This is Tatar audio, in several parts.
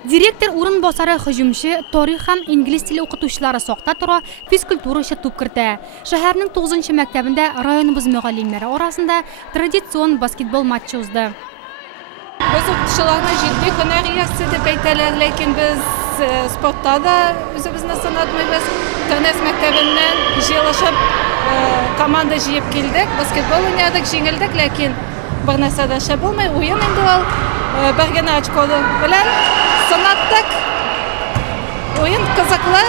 Директор урынбасары һөҗүмче, тарих һәм инглиз теле укытучылары сакта тора, физкультура эше туп кертә. Шәһәрнең 9-нчы мәктәбендә районыбыз мөгаллимнәре арасында традицион баскетбол матчы узды. Biz укытучыларны җитди һөнәр иясе дип әйтәләр, ләкин без спортта да үзебезне сынатмыйбыз. Тәнәс мәктәбеннән җыелышып команда җыеп килдек, баскетбол уйнадык, җиңелдек, ләкин бер нәрсә дә эше булмый. Уен инде ул бер генә очко белән сынаттык. Уен кызыклы.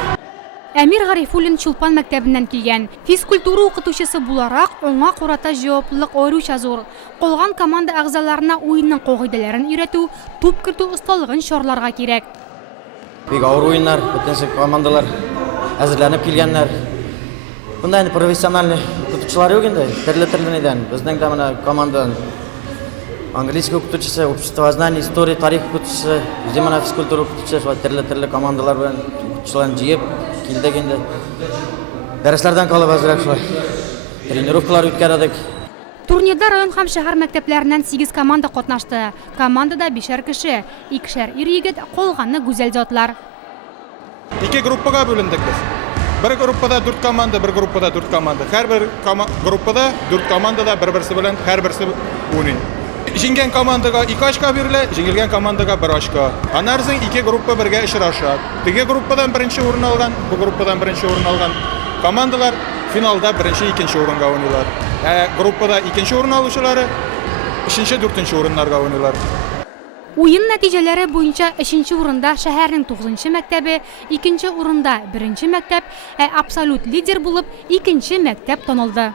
Әмир Гарифуллин Чулпан мәктәбеннән килгән. Физкультура укытучысы буларак, аңа карата җаваплылык аеруча зур. Калган команда әгъзаларына уенның кагыйдәләрен өйрәтү, туп кертү осталыгын чарларга кирәк. Бик авыр уеннар, бүтәнче командалар әзерләнеп килгәннәр. Бунда инде профессиональ укытучылар юк инде, төрле нидән. Безнең дә менә команда английский укытучысы, обществознание, история, тарих укытучысы, безнең менә физкультура укытучысы, төрле командалар белән укытучыларны җыеп килдек инде. Дәресләрдән калып әзрәк шулай. Тренировкалар үткәрдек. Турнирда район һәм шәһәр мәктәпләреннән 8 команда катнашты. Командада 5 кеше, 2 ир-егет, калганы гүзәл затлар. Ике группага бүлендек без. Бер группада 4 команда, бер группада 4 команда. Һәрбер группада 4 командада бер-берсе белән һәрберсе уйный. Җиңгән командага 2 очко бирелә, җиңелгән командага 1 очко. Аннан соң 2 группа бергә очраша. Теге группадан беренче урын алган, бу группадан беренче урын алган командалар финалда беренче, икенче урынга уйныйлар. Группада икенче урын алучылары 3-нче, 4-нче урыннарга уйныйлар. Уен нәтиҗәләре буенча 3-нче урында шәһәрнең 9-нчы мәктәбе, 2-нче урында 1-нче мәктәп, абсолют лидер булып 2-нче мәктәп танылды.